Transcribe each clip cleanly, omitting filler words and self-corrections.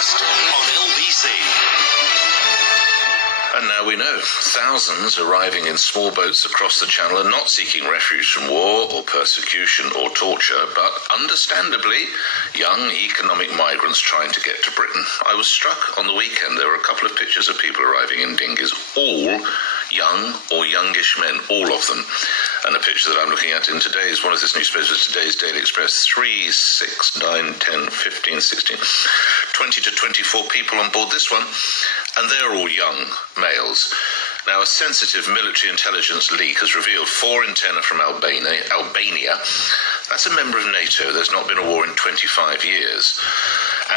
breakfast on LBC. And now we know, thousands arriving in small boats across the Channel are not seeking refuge from war or persecution or torture, but understandably, young economic migrants trying to get to Britain. I was struck on the weekend, there were a couple of pictures of people arriving in dinghies, all young or youngish men, all of them. And the picture that I'm looking at in today's, one of this newspaper, today's Daily Express, 3, 6, 9, 10, 15, 16, 20 to 24 people on board this one, and they're all young males. Now, a sensitive military intelligence leak has revealed 4 in 10 are from Albania. That's a member of NATO. There's not been a war in 25 years.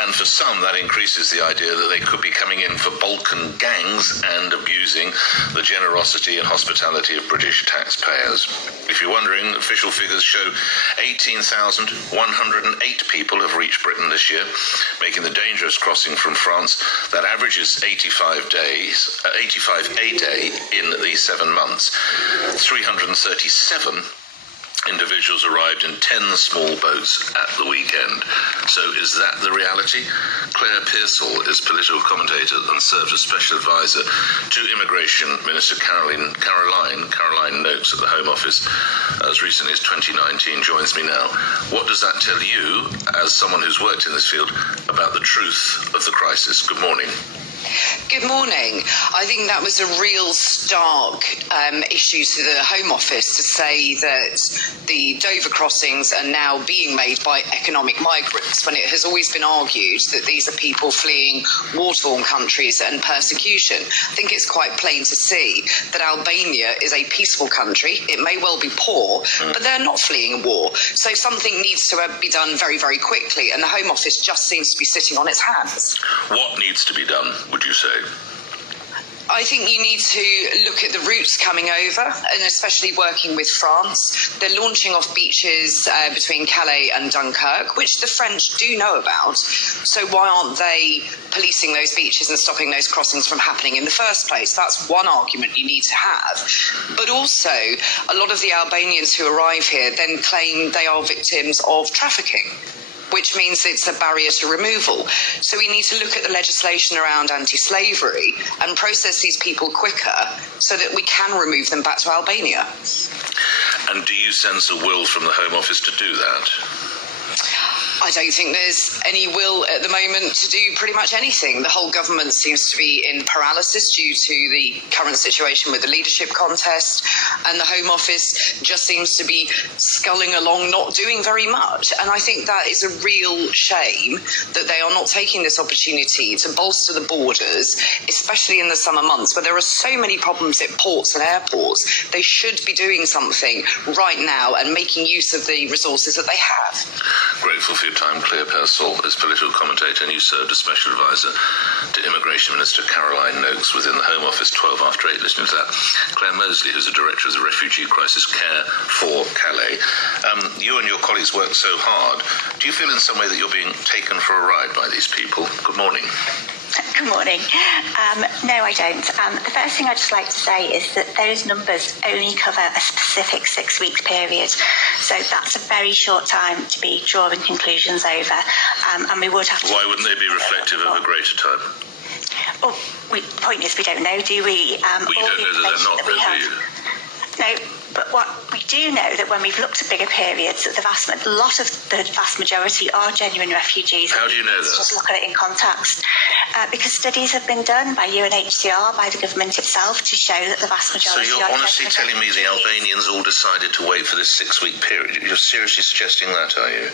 And for some, that increases the idea that they could be coming in for Balkan gangs and abusing the generosity and hospitality of British taxpayers. If you're wondering, official figures show 18,108 people have reached Britain this year, making the dangerous crossing from France. That averages 85 a day in the 7 months. 337 individuals arrived in 10 small boats at the weekend. So is that the reality? Claire Pearsall is political commentator and serves as special advisor to Immigration Minister Caroline Noakes at the Home Office as recently as 2019, joins me now. What does that tell you, as someone who's worked in this field, about the truth of the crisis? Good morning. Good morning. I think that was a real stark issue to the Home Office to say that the Dover crossings are now being made by economic migrants, when it has always been argued that these are people fleeing war-torn countries and persecution. I think it's quite plain to see that Albania is a peaceful country. It may well be poor, but they're not fleeing a war. So something needs to be done very, very quickly, and the Home Office just seems to be sitting on its hands. What needs to be done, would you say? I think you need to look at the routes coming over, and especially working with France. They're launching off beaches between Calais and Dunkirk, which the French do know about. So why aren't they policing those beaches and stopping those crossings from happening in the first place? That's one argument you need to have. But also, a lot of the Albanians who arrive here then claim they are victims of trafficking, which means it's a barrier to removal. So we need to look at the legislation around anti-slavery and process these people quicker so that we can remove them back to Albania. And do you sense a will from the Home Office to do that? I don't think there's any will at the moment to do pretty much anything. The whole government seems to be in paralysis due to the current situation with the leadership contest, and the Home Office just seems to be sculling along, not doing very much. And I think that is a real shame that they are not taking this opportunity to bolster the borders, especially in the summer months where there are so many problems at ports and airports. They should be doing something right now and making use of the resources that they have. Grateful for your time, Claire Pearsall, as political commentator, and you served as special advisor to Immigration Minister Caroline Noakes within the Home Office, 12 after 8. Listening to that, Claire Mosley, who's the director of the refugee crisis Care4Calais. You and your colleagues work so hard. Do you feel in some way that you're being taken for a ride by these people? Good morning. Good morning. No, I don't. The first thing I'd just like to say is that those numbers only cover a specific 6-week period. So that's a very short time to be drawing conclusions over. And we would have to... Why wouldn't they be reflective of a greater time? Well, the point is we don't know, do we? Well, you don't know that they're not, do you? No, but what we do know that when we've looked at bigger periods, that the vast majority are genuine refugees. How do you know that? Just look at it in context. Because studies have been done by UNHCR, by the government itself, to show that the vast majority... So you're honestly telling me the Albanians all decided to wait for this 6-week period? You're seriously suggesting that, are you?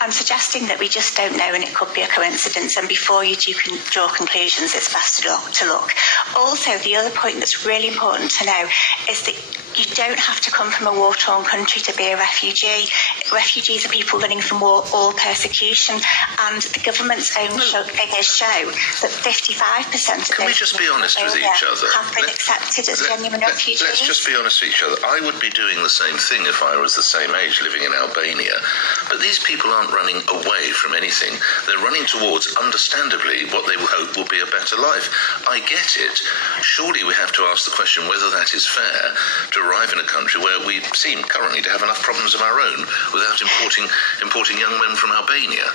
I'm suggesting that we just don't know, and it could be a coincidence, and before you can draw conclusions, it's best to look. Also, the other point that's really important to know is that you don't have to come from a war-torn country to be a refugee. Refugees are people running from war or persecution, and the government's own figures show that 55% of Can we just be honest with each other? Have been accepted as genuine refugees. Let's just be honest with each other. I would be doing the same thing if I was the same age living in Albania. But these people aren't running away from anything. They're running towards, understandably, what they hope will be a better life. I get it. Surely we have to ask the question whether that is fair to arrive in a country where we seem currently to have enough problems of our own without importing young men from Albania.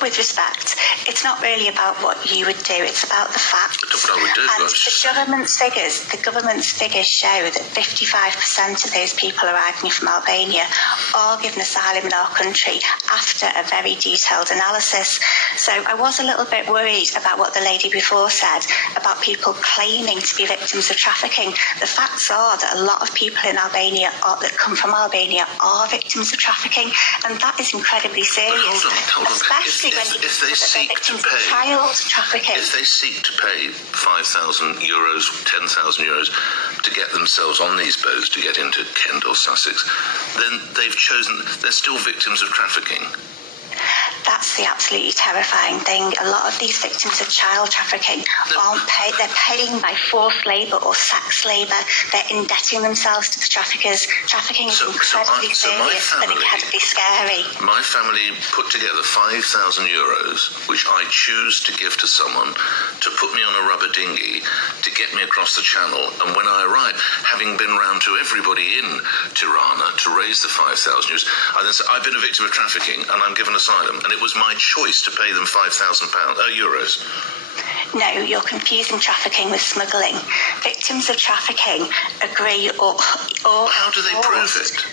with respect, it's not really about what you would do, it's about the facts. That's what I would do. And the government's figures show that 55% of those people arriving from Albania are given asylum in our country after a very detailed analysis. So I was a little bit worried about what the lady before said about people claiming to be victims of trafficking. The facts are that a lot of people in Albania that come from Albania are victims of trafficking, and that is incredibly serious. Hold on. Especially If they seek to pay child trafficking. If they seek to pay €5,000, €10,000 to get themselves on these boats to get into Kent or Sussex, then they're still victims of trafficking. That's the absolutely terrifying thing. A lot of these victims of child trafficking aren't paid. They're paying by forced labour or sex labour. They're indebting themselves to the traffickers. Trafficking is incredibly serious and incredibly scary. My family put together €5,000, which I choose to give to someone to put me on a rubber dinghy to get me across the channel. And when I arrived, having been round to everybody in Tirana to raise the €5,000, I then said, I've been a victim of trafficking and I'm given asylum. And it was my choice to pay them €5,000. No, you're confusing trafficking with smuggling. Victims of trafficking agree or How do they prove it?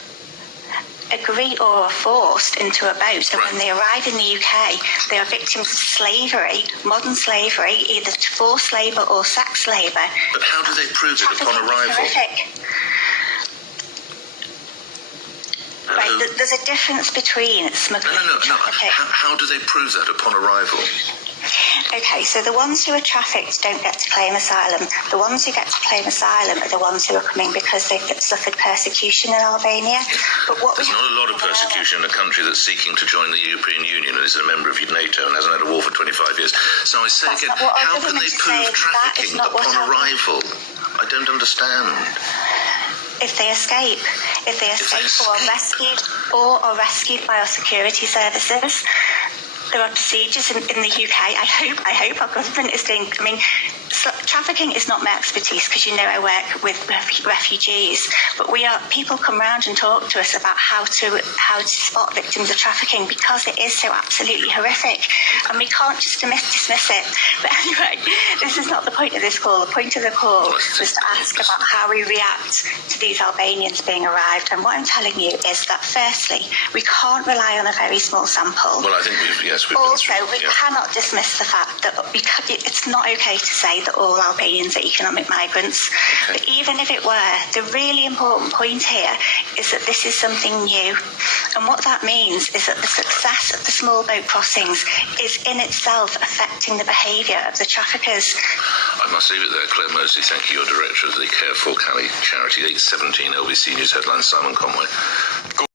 Agree or are forced into a boat, and when they arrive in the UK, they are victims of slavery, modern slavery, either forced labour or sex labour. But how do they prove it upon arrival? Right, there's a difference between smuggling and trafficking. How do they prove that upon arrival? Okay, so the ones who are trafficked don't get to claim asylum. The ones who get to claim asylum are the ones who are coming because they've suffered persecution in Albania. But There's not a lot of persecution in a country that's seeking to join the European Union and is a member of NATO and hasn't had a war for 25 years. So I say again, how can they prove trafficking upon arrival? I don't understand. If they escape or are rescued by our security services. There are procedures in the UK. I hope our government is doing. Trafficking is not my expertise because I work with refugees. But people come round and talk to us about how to spot victims of trafficking because it is so absolutely horrific, and we can't just dismiss it. But anyway, this is not the point of this call. The point of the call was to ask about how we react to these Albanians being arrived. And what I'm telling you is that firstly, we can't rely on a very small sample. Well, I think we cannot dismiss the fact that it's not okay to say that all Albanians are economic migrants. Okay. But even if it were, the really important point here is that this is something new. And what that means is that the success of the small boat crossings is in itself affecting the behaviour of the traffickers. I must leave it there. Claire Mosley, thank you. You're Director of the Care4Calais charity. 817 LBC News Headlines, Simon Conway.